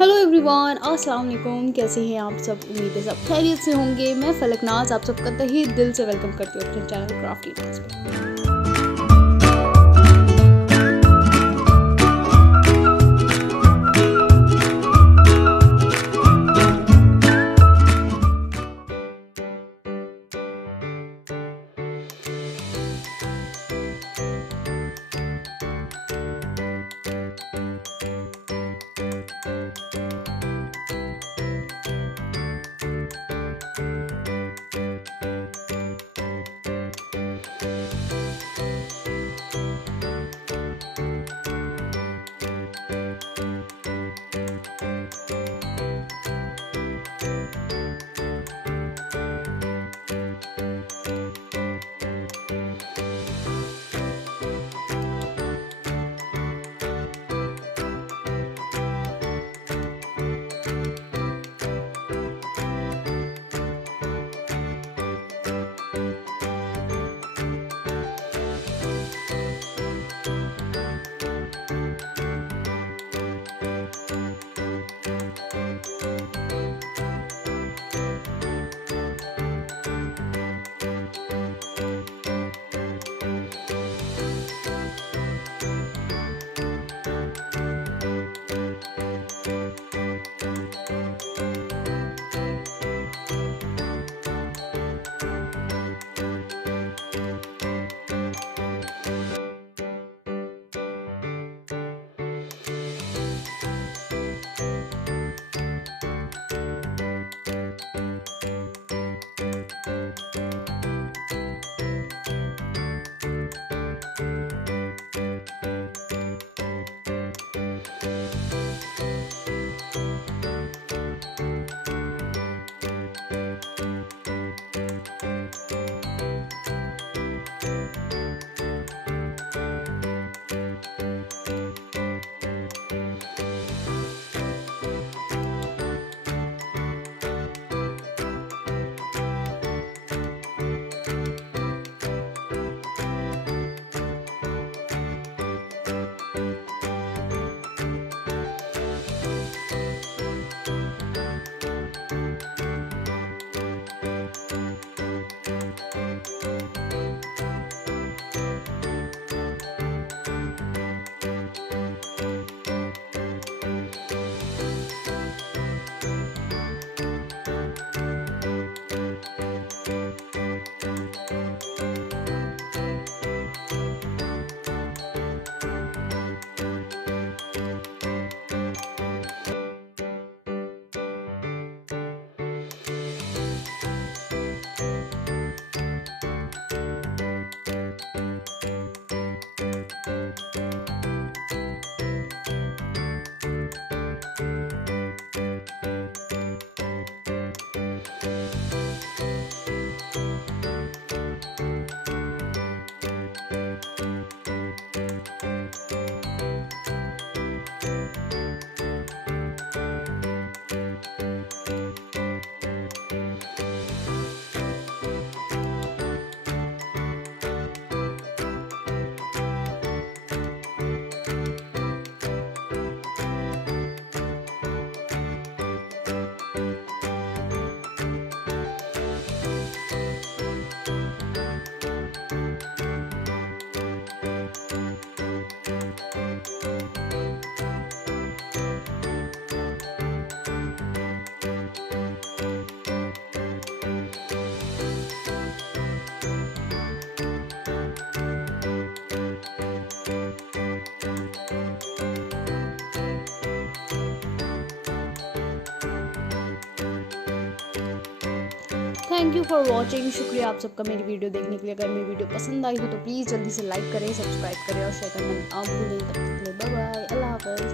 Hello everyone, अस्सलाम वालेकुम। कैसे हैं आप सब? उम्मीद है सब खैरियत से होंगे। मैं फलकनाज आप सबका तहे दिल से वेलकम करती हूँ अपने चैनल क्राफ्टीनाज पे। Thank you for watching. शुक्रिया आप सबका मेरी वीडियो देखने के लिए। अगर मेरी वीडियो पसंद आई हो तो प्लीज़ जल्दी से लाइक करें, सब्सक्राइब करें और शेयर करना आप भूलें। तब तक के लिए बाय बाय, अल्लाह हाफ़िज़।